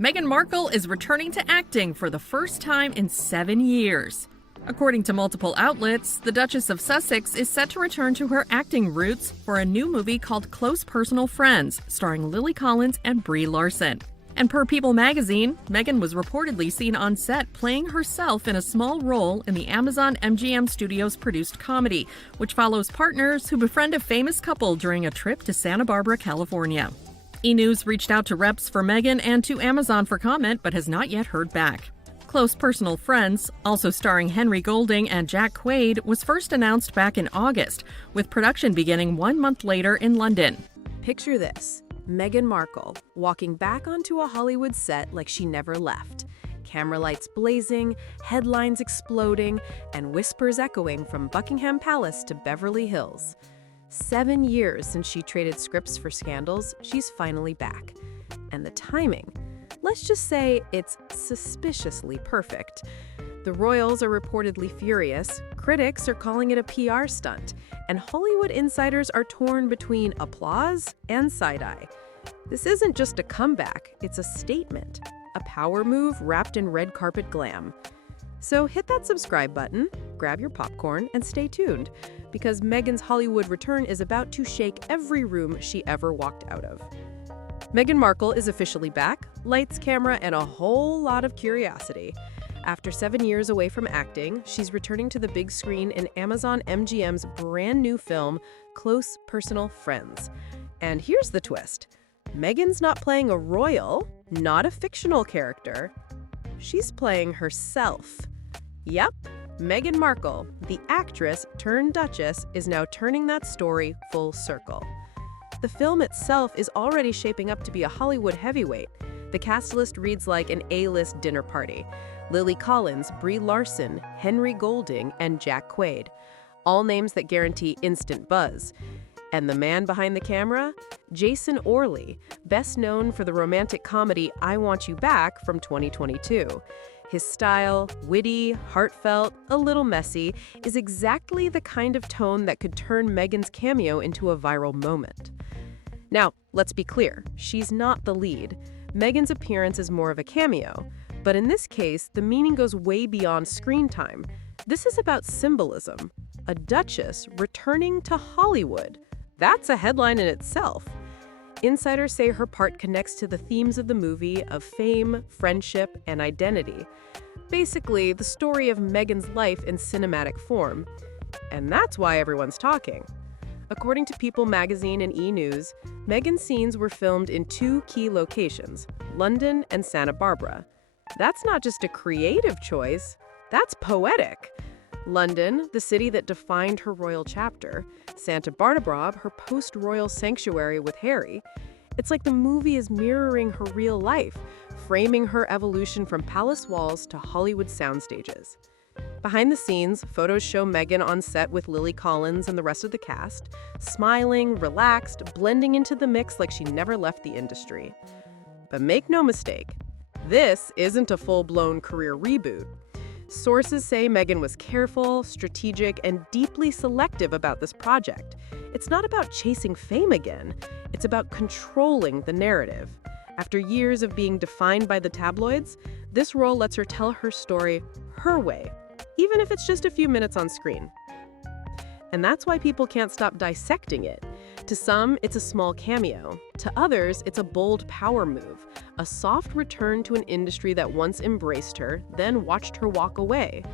Meghan Markle is returning to acting for the first time in 7 years. According to multiple outlets, the Duchess of Sussex is set to return to her acting roots for a new movie called Close Personal Friends, starring Lily Collins and Brie Larson. And per People magazine, Meghan was reportedly seen on set playing herself in a small role in the Amazon MGM Studios produced comedy, which follows partners who befriend a famous couple during a trip to Santa Barbara, California. E! News reached out to reps for Meghan and to Amazon for comment, but has not yet heard back. Close Personal Friends, also starring Henry Golding and Jack Quaid, was first announced back in August, with production beginning 1 month later in London. Picture this: Meghan Markle walking back onto a Hollywood set like she never left. Camera lights blazing, headlines exploding, and whispers echoing from Buckingham Palace to Beverly Hills. 7 years since she traded scripts for scandals, she's finally back. And the timing? Let's just say it's suspiciously perfect. The royals are reportedly furious, critics are calling it a PR stunt, and Hollywood insiders are torn between applause and side-eye. This isn't just a comeback, it's a statement, a power move wrapped in red carpet glam. So hit that subscribe button, grab your popcorn, and stay tuned, because Meghan's Hollywood return is about to shake every room she ever walked out of. Meghan Markle is officially back, lights, camera, and a whole lot of curiosity. After 7 years away from acting, she's returning to the big screen in Amazon MGM's brand new film, Close Personal Friends. And here's the twist: Meghan's not playing a royal, not a fictional character. She's playing herself. Yep, Meghan Markle, the actress turned Duchess, is now turning that story full circle. The film itself is already shaping up to be a Hollywood heavyweight. The cast list reads like an A-list dinner party. Lily Collins, Brie Larson, Henry Golding, and Jack Quaid. All names that guarantee instant buzz. And the man behind the camera? Jason Orley, best known for the romantic comedy I Want You Back from 2022. His style, witty, heartfelt, a little messy, is exactly the kind of tone that could turn Meghan's cameo into a viral moment. Now, let's be clear, she's not the lead. Meghan's appearance is more of a cameo. But in this case, the meaning goes way beyond screen time. This is about symbolism. A duchess returning to Hollywood. That's a headline in itself. Insiders say her part connects to the themes of the movie of fame, friendship, and identity. Basically, the story of Meghan's life in cinematic form. And that's why everyone's talking. According to People magazine and E! News, Meghan's scenes were filmed in 2 key locations, London and Santa Barbara. That's not just a creative choice, that's poetic. London, the city that defined her royal chapter. Santa Barbara, her post-royal sanctuary with Harry. It's like the movie is mirroring her real life, framing her evolution from palace walls to Hollywood soundstages. Behind the scenes, photos show Meghan on set with Lily Collins and the rest of the cast, smiling, relaxed, blending into the mix like she never left the industry. But make no mistake, this isn't a full-blown career reboot. Sources say Meghan was careful, strategic, and deeply selective about this project. It's not about chasing fame again. It's about controlling the narrative. After years of being defined by the tabloids, this role lets her tell her story her way, even if it's just a few minutes on screen. And that's why people can't stop dissecting it. To some, it's a small cameo. To others, it's a bold power move, a soft return to an industry that once embraced her, then watched her walk away.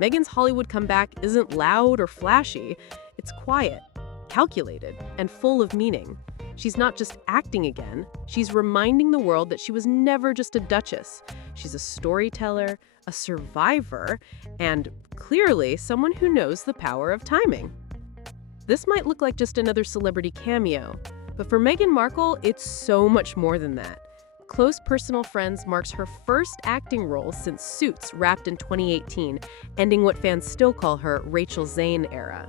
Meghan's Hollywood comeback isn't loud or flashy. It's quiet, calculated, and full of meaning. She's not just acting again, she's reminding the world that she was never just a duchess. She's a storyteller, a survivor, and clearly someone who knows the power of timing. This might look like just another celebrity cameo, but for Meghan Markle, it's so much more than that. Close Personal Friends marks her first acting role since Suits wrapped in 2018, ending what fans still call her Rachel Zane era.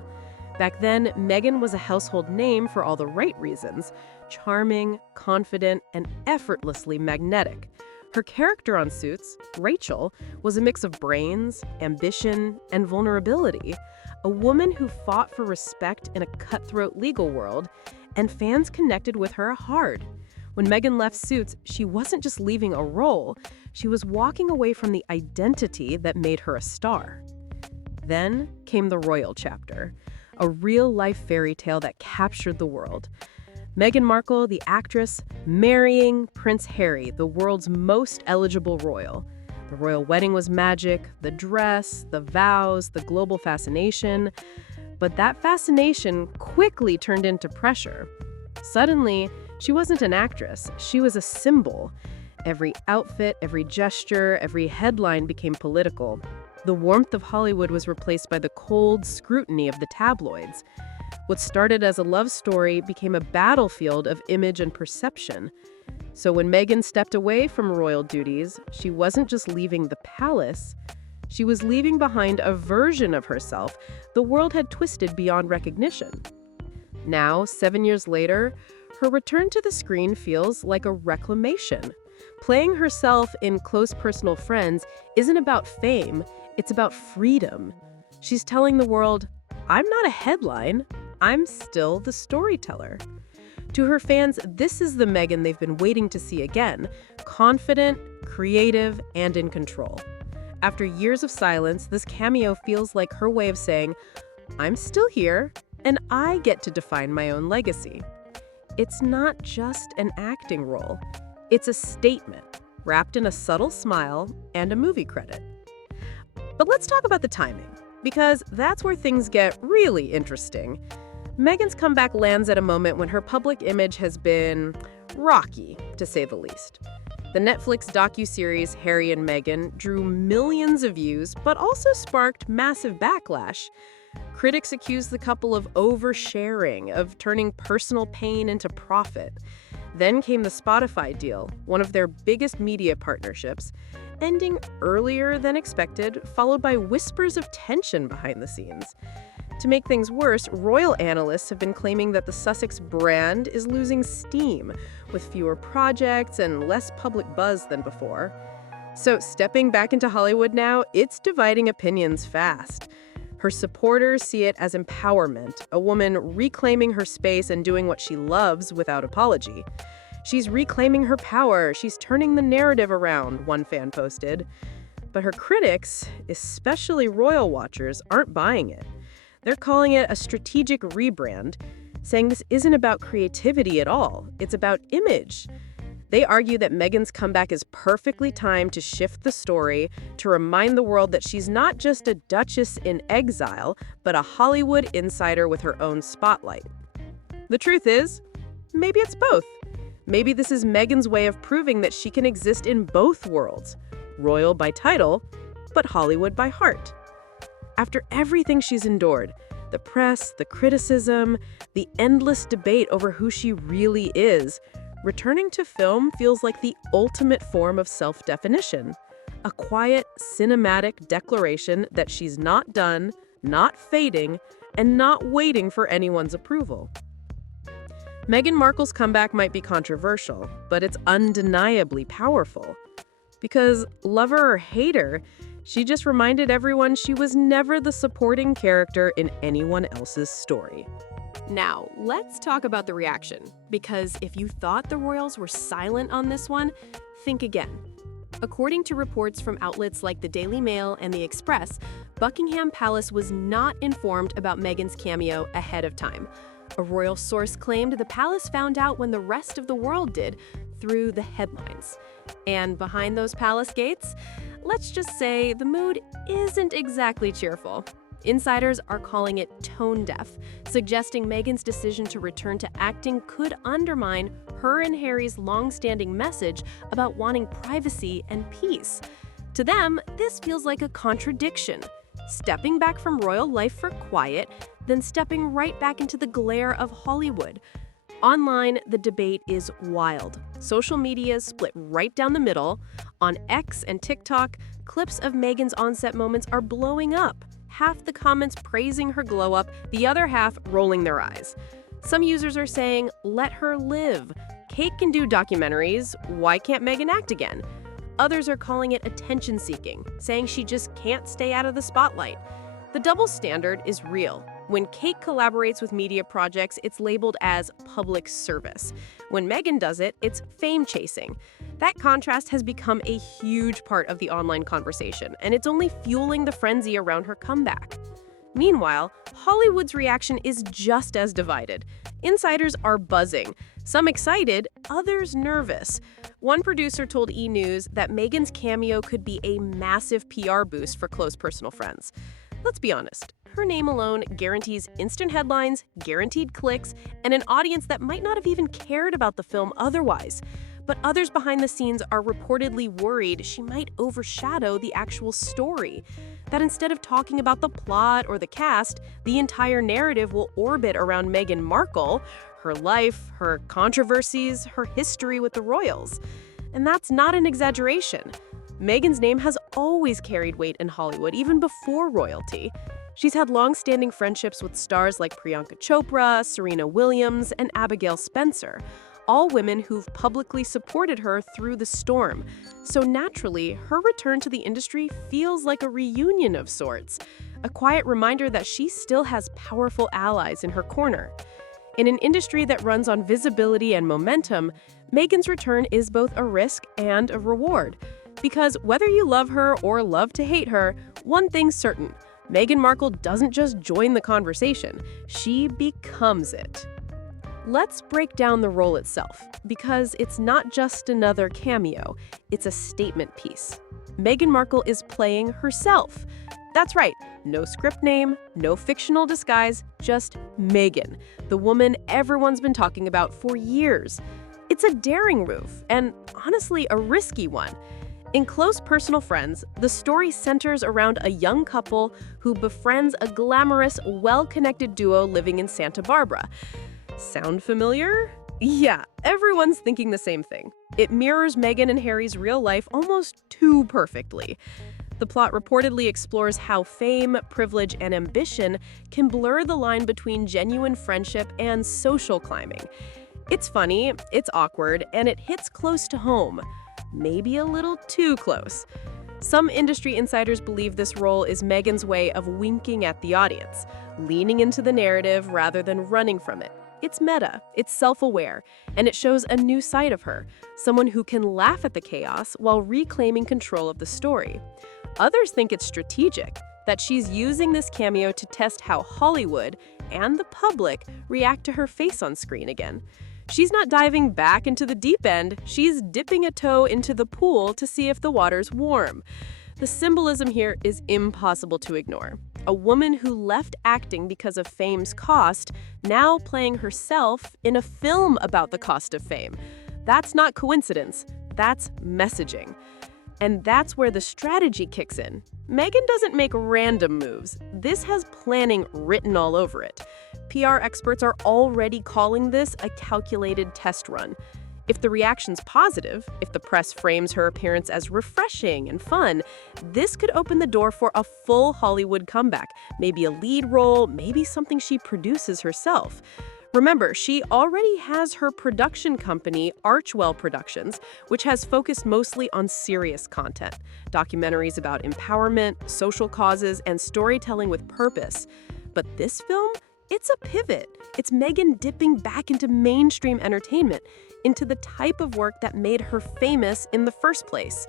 Back then, Meghan was a household name for all the right reasons: charming, confident, and effortlessly magnetic. Her character on Suits, Rachel, was a mix of brains, ambition, and vulnerability. A woman who fought for respect in a cutthroat legal world, and fans connected with her hard. When Meghan left Suits, she wasn't just leaving a role, she was walking away from the identity that made her a star. Then came the royal chapter, a real-life fairy tale that captured the world. Meghan Markle, the actress, marrying Prince Harry, the world's most eligible royal. The royal wedding was magic, the dress, the vows, the global fascination. But that fascination quickly turned into pressure. Suddenly, she wasn't an actress, she was a symbol. Every outfit, every gesture, every headline became political. The warmth of Hollywood was replaced by the cold scrutiny of the tabloids. What started as a love story became a battlefield of image and perception. So when Meghan stepped away from royal duties, she wasn't just leaving the palace, she was leaving behind a version of herself the world had twisted beyond recognition. Now, 7 years later, her return to the screen feels like a reclamation. Playing herself in Close Personal Friends isn't about fame, it's about freedom. She's telling the world, I'm not a headline, I'm still the storyteller. To her fans, this is the Meghan they've been waiting to see again, confident, creative, and in control. After years of silence, this cameo feels like her way of saying, I'm still here, and I get to define my own legacy. It's not just an acting role, it's a statement, wrapped in a subtle smile and a movie credit. But let's talk about the timing, because that's where things get really interesting. Meghan's comeback lands at a moment when her public image has been rocky, to say the least. The Netflix docuseries Harry and Meghan drew millions of views, but also sparked massive backlash. Critics accused the couple of oversharing, of turning personal pain into profit. Then came the Spotify deal, one of their biggest media partnerships, ending earlier than expected, followed by whispers of tension behind the scenes. To make things worse, royal analysts have been claiming that the Sussex brand is losing steam, with fewer projects and less public buzz than before. So stepping back into Hollywood now, it's dividing opinions fast. Her supporters see it as empowerment, a woman reclaiming her space and doing what she loves without apology. She's reclaiming her power, she's turning the narrative around, one fan posted. But her critics, especially royal watchers, aren't buying it. They're calling it a strategic rebrand, saying this isn't about creativity at all, it's about image. They argue that Meghan's comeback is perfectly timed to shift the story, to remind the world that she's not just a duchess in exile, but a Hollywood insider with her own spotlight. The truth is, maybe it's both. Maybe this is Meghan's way of proving that she can exist in both worlds, royal by title, but Hollywood by heart. After everything she's endured, the press, the criticism, the endless debate over who she really is, returning to film feels like the ultimate form of self-definition. A quiet, cinematic declaration that she's not done, not fading, and not waiting for anyone's approval. Meghan Markle's comeback might be controversial, but it's undeniably powerful. Because, lover or hater, she just reminded everyone she was never the supporting character in anyone else's story. Now, let's talk about the reaction, because if you thought the royals were silent on this one, think again. According to reports from outlets like the Daily Mail and The Express, Buckingham Palace was not informed about Meghan's cameo ahead of time. A royal source claimed the palace found out when the rest of the world did, through the headlines. And behind those palace gates, let's just say the mood isn't exactly cheerful. Insiders are calling it tone-deaf, suggesting Meghan's decision to return to acting could undermine her and Harry's long-standing message about wanting privacy and peace. To them, this feels like a contradiction. Stepping back from royal life for quiet, then stepping right back into the glare of Hollywood. Online, the debate is wild. Social media is split right down the middle. On X and TikTok, clips of Meghan's on-set moments are blowing up. Half the comments praising her glow-up, the other half rolling their eyes. Some users are saying, let her live. Kate can do documentaries, why can't Meghan act again? Others are calling it attention-seeking, saying she just can't stay out of the spotlight. The double standard is real. When Kate collaborates with media projects, it's labeled as public service. When Meghan does it, it's fame chasing. That contrast has become a huge part of the online conversation, and it's only fueling the frenzy around her comeback. Meanwhile, Hollywood's reaction is just as divided. Insiders are buzzing, some excited, others nervous. One producer told E! News that Meghan's cameo could be a massive PR boost for close personal friends. Let's be honest, her name alone guarantees instant headlines, guaranteed clicks, and an audience that might not have even cared about the film otherwise. But others behind the scenes are reportedly worried she might overshadow the actual story. That instead of talking about the plot or the cast, the entire narrative will orbit around Meghan Markle, her life, her controversies, her history with the royals. And that's not an exaggeration. Meghan's name has always carried weight in Hollywood, even before royalty. She's had long-standing friendships with stars like Priyanka Chopra, Serena Williams, and Abigail Spencer, all women who've publicly supported her through the storm. So naturally, her return to the industry feels like a reunion of sorts, a quiet reminder that she still has powerful allies in her corner. In an industry that runs on visibility and momentum, Meghan's return is both a risk and a reward. Because whether you love her or love to hate her, one thing's certain: Meghan Markle doesn't just join the conversation, she becomes it. Let's break down the role itself, because it's not just another cameo, it's a statement piece. Meghan Markle is playing herself. That's right, no script name, no fictional disguise, just Meghan, the woman everyone's been talking about for years. It's a daring move, and honestly, a risky one. In Close Personal Friends, the story centers around a young couple who befriends a glamorous, well-connected duo living in Santa Barbara. Sound familiar? Yeah, everyone's thinking the same thing. It mirrors Meghan and Harry's real life almost too perfectly. The plot reportedly explores how fame, privilege, and ambition can blur the line between genuine friendship and social climbing. It's funny, it's awkward, and it hits close to home. Maybe a little too close. Some industry insiders believe this role is Meghan's way of winking at the audience, leaning into the narrative rather than running from it. It's meta, it's self-aware, and it shows a new side of her, someone who can laugh at the chaos while reclaiming control of the story. Others think it's strategic, that she's using this cameo to test how Hollywood and the public react to her face on screen again. She's not diving back into the deep end, she's dipping a toe into the pool to see if the water's warm. The symbolism here is impossible to ignore. A woman who left acting because of fame's cost, now playing herself in a film about the cost of fame. That's not coincidence, that's messaging. And that's where the strategy kicks in. Meghan doesn't make random moves. This has planning written all over it. PR experts are already calling this a calculated test run. If the reaction's positive, if the press frames her appearance as refreshing and fun, this could open the door for a full Hollywood comeback, maybe a lead role, maybe something she produces herself. Remember, she already has her production company, Archwell Productions, which has focused mostly on serious content, documentaries about empowerment, social causes, and storytelling with purpose. But this film? It's a pivot. It's Meghan dipping back into mainstream entertainment, into the type of work that made her famous in the first place.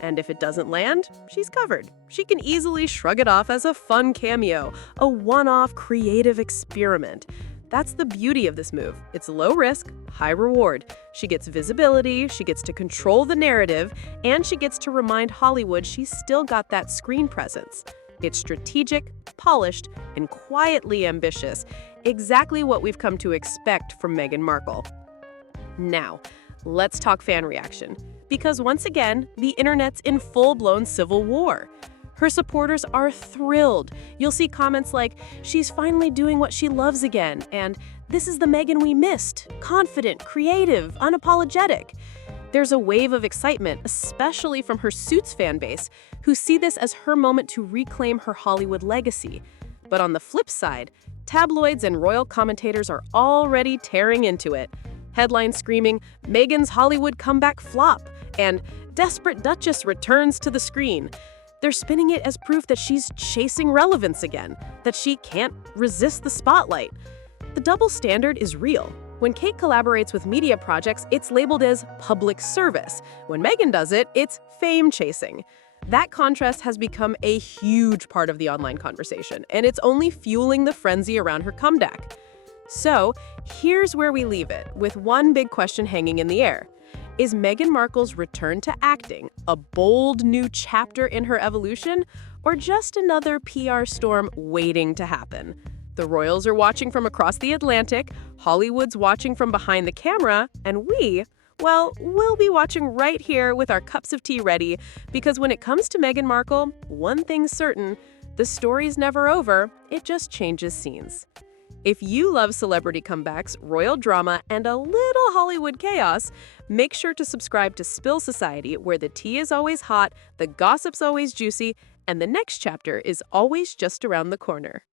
And if it doesn't land, she's covered. She can easily shrug it off as a fun cameo, a one-off creative experiment. That's the beauty of this move. It's low risk, high reward. She gets visibility, she gets to control the narrative, and she gets to remind Hollywood she's still got that screen presence. It's strategic, polished, and quietly ambitious, exactly what we've come to expect from Meghan Markle. Now, let's talk fan reaction, because once again, the internet's in full-blown civil war. Her supporters are thrilled. You'll see comments like, "She's finally doing what she loves again," and "This is the Meghan we missed, confident, creative, unapologetic." There's a wave of excitement, especially from her Suits fan base, who see this as her moment to reclaim her Hollywood legacy. But on the flip side, tabloids and royal commentators are already tearing into it. Headlines screaming, "Meghan's Hollywood comeback flop," and "Desperate Duchess returns to the screen." They're spinning it as proof that she's chasing relevance again, that she can't resist the spotlight. The double standard is real. When Kate collaborates with media projects, it's labeled as public service. When Meghan does it, it's fame chasing. That contrast has become a huge part of the online conversation, and it's only fueling the frenzy around her comeback. So, here's where we leave it, with one big question hanging in the air. Is Meghan Markle's return to acting a bold new chapter in her evolution, or just another PR storm waiting to happen? The royals are watching from across the Atlantic, Hollywood's watching from behind the camera, and we'll be watching right here with our cups of tea ready, because when it comes to Meghan Markle, one thing's certain, the story's never over, it just changes scenes. If you love celebrity comebacks, royal drama, and a little Hollywood chaos, make sure to subscribe to Spill Society, where the tea is always hot, the gossip's always juicy, and the next chapter is always just around the corner.